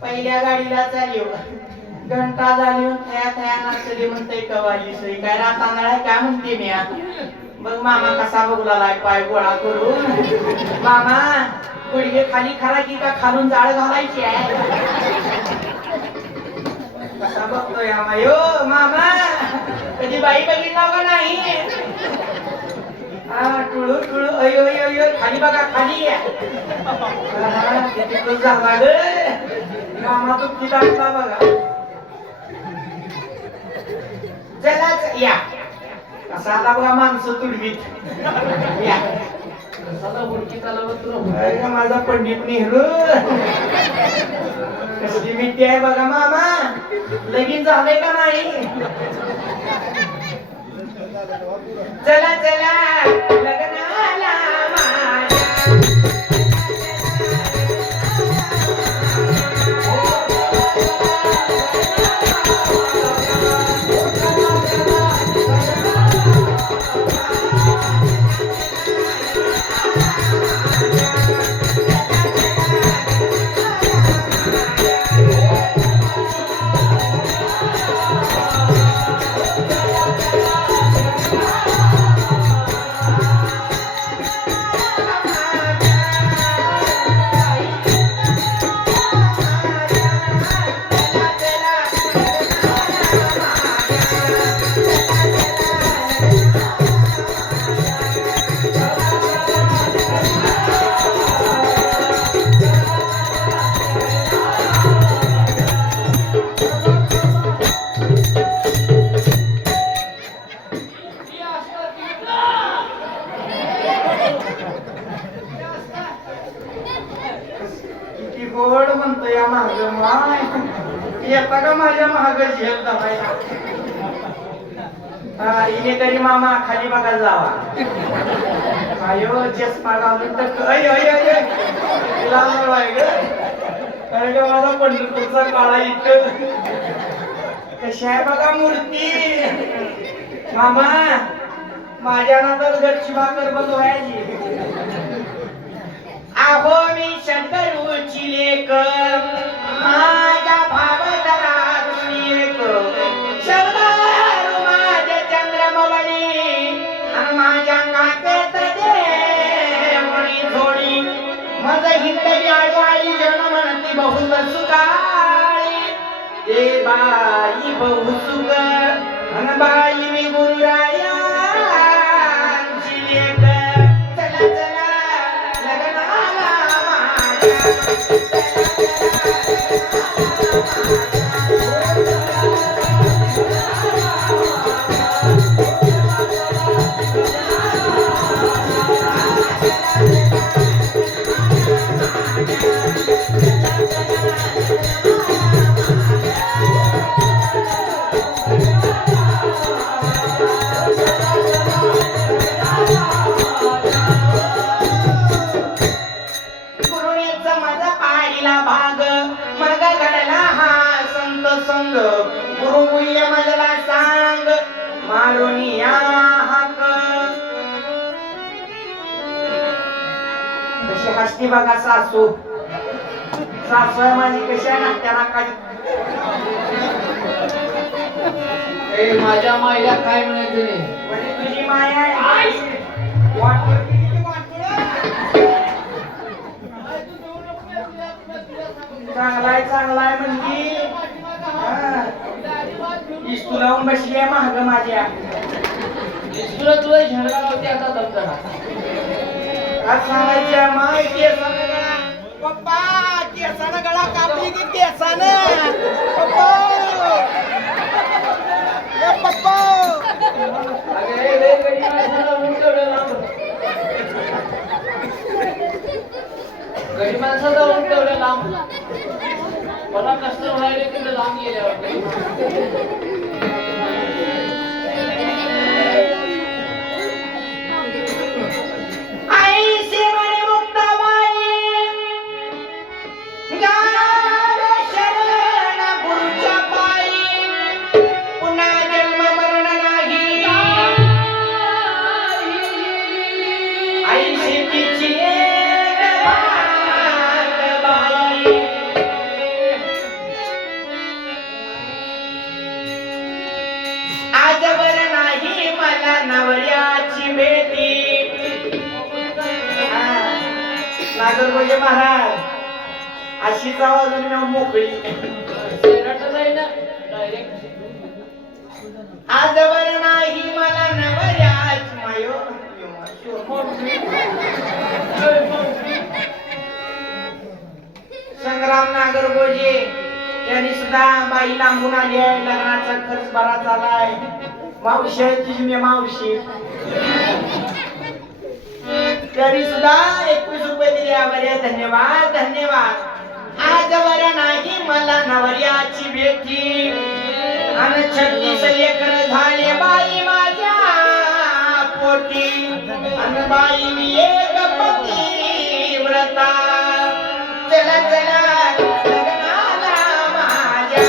पहिल्या गाडीला चालू घंटा झाली थया थया नाचली म्हणते कवाली सोयी काय तांदळा काय म्हणते मी मग मामा कसा बघू लागलाय पाय गोळा करून मामा गुडघे खाली खरा की का खालून जाळ घालायची आहे कसा बघतोय मायो मामा कधी बाई बघितला का नाही हा टुळू टुळू अयो अयो अयो खाली बघा खाली किती खुश झाला ग मामा तू किती दाखला बघा चला या कसा आला बघा माणसं तुडवीत या कसाला बुडकी चालवत माझा पंडित नेहरू कसली भीती आहे बघा मामा लगीन झालंय का नाही चला चला लग्नाला गोड म्हणतो या महाग येता का माझ्या महाग झेल दबायला इने तरी मामा खाली बघा जावा आयो चष्मा घालून तर अय अय अय लाल आहे ग कारण का माझा पंढरपूरचा काळा इथं कशी आहे बघा मूर्ती मामा माझ्या नादात घरची भाकर बनवायची आहो मी शंकरूची लेक माझा भाव जरा एक शंकर माझे चंद्रमवणी आणि माझ्या काकेत देवणी थोडी माझं हिंदवी आडवाळी जण म्हणती बहुत सुकाळी ते बाई बहु सुख आणि बाई मी गुरुराया भाग मग घडला हा संत संग गुरुमूल्य मला सांग मारून या हाक कशी हसती बघा सासू सासू माझी कशी आहे ना त्याला काय माझ्या मायला काय म्हणायचं नाही तुझी माया आहे चांगलाय म्हणजे इस्तू लावून बसली आहे महाग माझ्या इस्तूला तुला झगडा लावते आता दमदार आज सांगायच्या माय केसानं गळा पप्पा केसानं गळा कापली की केसानं पप्पा पप्पा गरीब माणसाचा उंट एवढ्या लांब मला कष्ट व्हायला तिकडे लांब गेल्यावर नागरगोजे महाराज अशीच आवाज मोकळी शेरट नाही ना डायरेक्ट आजवर नाही मला नवऱ्याच मायो संग्राम नागरगोजे यांनी सुद्धा बाई लांबून आली आहे लग्नाचा खर्च बरा झालाय मावशी आहे तुझी मी मावशी तरी सुद्धा 21 रुपये दिले आभारी धन्यवाद धन्यवाद आजवर नाही मला नवऱ्याची भेटी आणि 36 लेकर झाले बाई माझ्या पोटी आणि बाई मी एक पतिव्रता चला चला लग्नाला माझ्या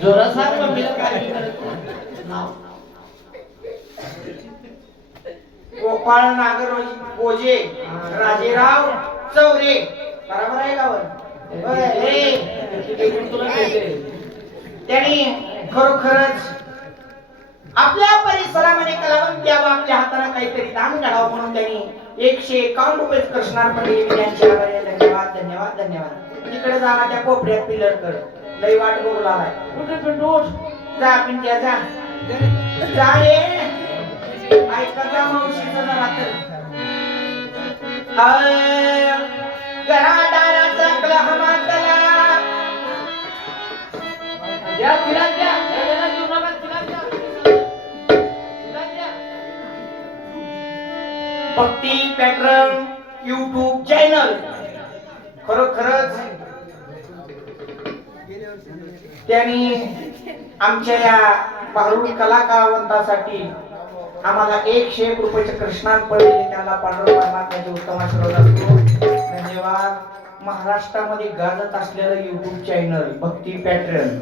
जोरात सांग मम्मीला काय नाव गोपाळ नागरगोजे राजेराव चौरे बरोबर आहे गावर तुला भेटेल त्यांनी खरोखरच आपल्या परिसरामध्ये कलावंत यावं आपल्या हाताने काहीतरी दान काढावं म्हणून त्यांनी 151 रुपये कृष्णार्पण केले त्यांच्या आभारी धन्यवाद धन्यवाद धन्यवाद तिकडे जावा त्या कोपऱ्यात पिलर कर लई वाट बघू लागलाय कुठे पिंडोट जा पिंट्या जा जा रे ऐका जा मावशीचं जरा तर घरादाराचा कलहमातला द्या तिला द्या त्याला देऊ नका तिला द्या तिला द्या भक्ती पॅटर्न YouTube चॅनल खरोखरच त्यांनी आमच्या या भारूड कलाकारांसाठी आम्हाला 101 रुपयाचे कृष्णार्पण दिले त्यांना पांडुरंग परमात्म्याचे उत्तम आशीर्वाद असतो धन्यवाद महाराष्ट्रामध्ये गाजत असलेलं YouTube चॅनल भक्ती पॅटर्न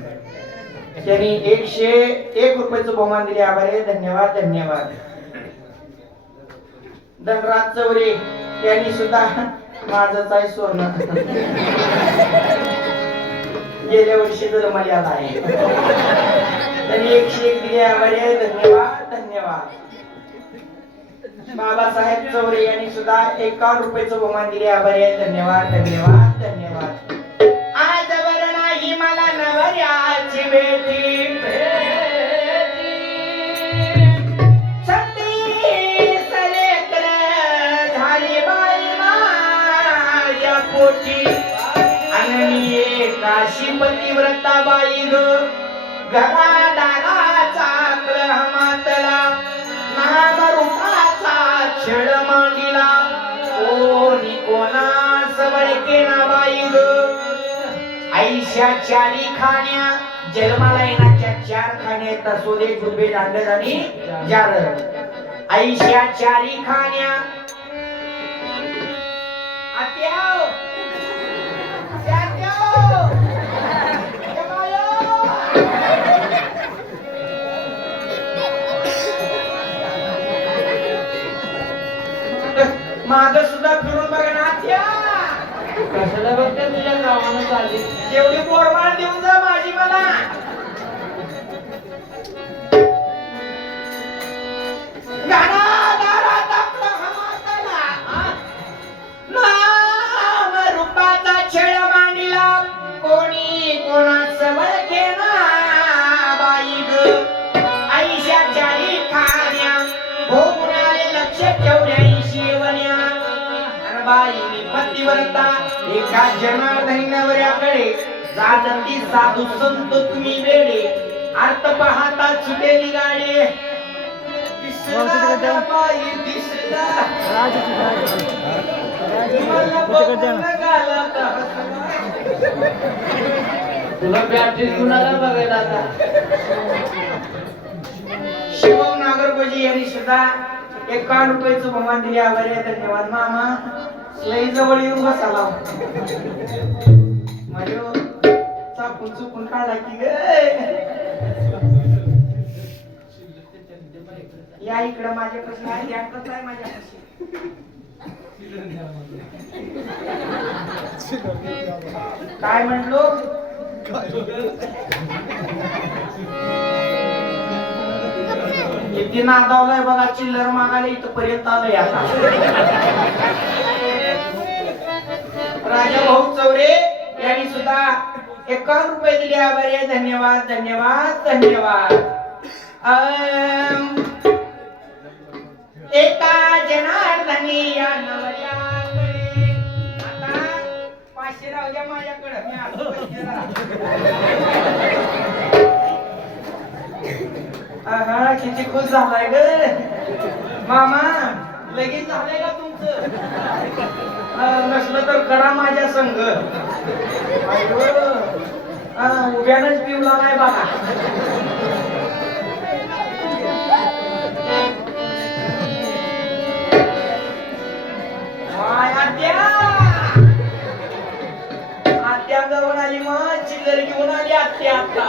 त्यांनी 101 रुपयाचं बहुमान दिले आभारी धन्यवाद धन्यवाद धनराज चौरे यांनी सुद्धा माझंच आहे सोनं गेल्या वर्षी जन्माला आला आहे त्यांनी 101 दिले आभारी आहे धन्यवाद धन्यवाद बाबासाहेब चौरे यांनी सुद्धा 51 रुपयाचं बहुमान दिले आभारी आहे धन्यवाद धन्यवाद धन्यवाद आजवर नाही मला नवऱ्याची भेटी काशी पतिव्रता बाई ग घरादाराचा कलहमातला नाम रूपाचा छळ मांडिला कोणी कोणास वळके ना बाई ग आईशा चारी खाण्या जन्माला येण्याच्या 4 खाणे तसोदे गुरबे दांडर आणि जार आईशा चारी खाण्या आत्याव माग सुद्धा फिरून बघा ना आत्या कशाला बघते तुझ्या गावानं चालली जेवढी पोरमाळ देऊन जा माझी मला नाम रूपाचा छळ मांडला कोणी कोणाचं वळखे ना बाई ग आईशा चारी खाण्या भोगणारे लक्ष ठेवण्या शिवण्या बाई पतिव्रता एका जनार्दनी नवऱ्याकडे जाती साधू संत तुम्ही वेडे अर्थ पाहता छुटेली गाडे दिसला बाई दिसला तुला बॅटरी कुणाला बघायला आता शिवम नागरगोजे यांनी सुद्धा 1 रुपयाचं बहुमान दिले आभारी आहे धन्यवाद मामा लई जवळ येऊन बसाला माझ्या चापून चुकून काढला की ग या इकडं माझ्यापाशी आहे यांकच आहे माझ्यापाशी काय म्हणलो किती नादावलाय बघा चिल्लर मागायला इथं पर्यंत आलंय आता राजा भाऊ चौरे यांनी सुद्धा 51 रुपये दिले आभारी आहे धन्यवाद धन्यवाद धन्यवाद एका जनार्दनी या नवऱ्याकडे आता 500 राहू द्या माझ्याकडे मी आलो 500 किती खुश झालाय ग मामा लगेच झालंय का तुमचं नसलं तर करा माझ्या संग उभ्यानच पिवला नाही बघा आत्या जाऊन आली मग चिल्लर घेऊन आली आत्या आता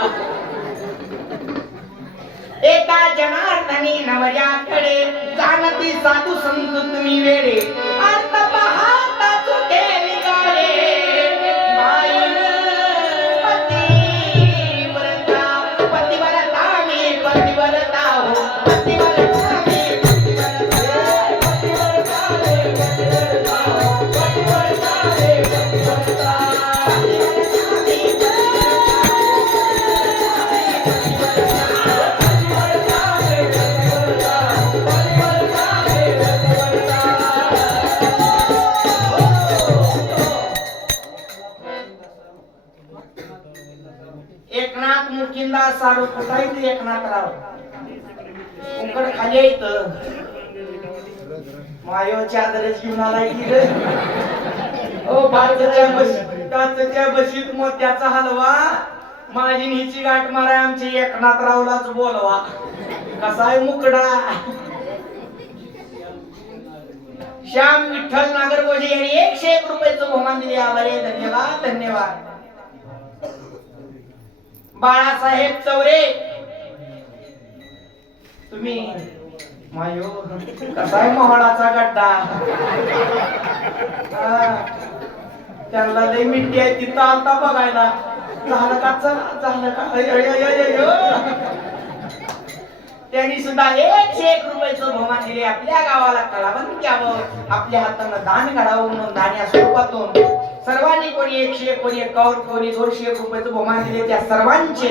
एका जनार्दनी नवऱ्याकडे जाणती साधू संत तुम्ही वेडे आता पाहता चुके निघाले पतिव्रता मी पतिव्रता हो पतिव्रता मी एकनाथ मुकिंदा सारू कुठायचं एकनाथ राव उकड खाली येतं मायो चादरच घेऊन आलाय की रे ओ काचच्या बशीत मोत्याचा हलवा माझी हिची गाठ माराय आमची एकनाथ रावलाच बोलवा कसाय मुकडा श्याम विठ्ठल नागरगोजे यांनी 101 रुपयाचं बहुमान दिले आभारी धन्यवाद धन्यवाद बाळासाहेब चौरे तुम्ही मायो कसाय मोहळाचा गड्डा त्यांना लई मिठी आहे तिथं आलता बघायला झालं का चला झालं का त्यांनी सुद्धा 101 रुपयाचं बहुमान दिले आपल्या गावाला कलावंत घ्यावं आपल्या हातानं दान घडावं म्हणून दान स्वरूपातून सर्वांनी कोणी 101 कोणी 51 कोणी 201 रुपयाचं बहुमान दिले त्या सर्वांचे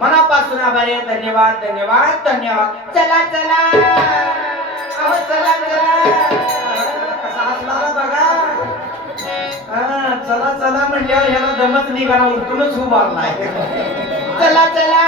मनापासून आभारी धन्यवाद धन्यवाद धन्यवाद चला चला अहो चला चला कसा हसला बघा चला चला म्हणल्यावर ह्याला दमच निघाला उठूनच उभारलाय चला चला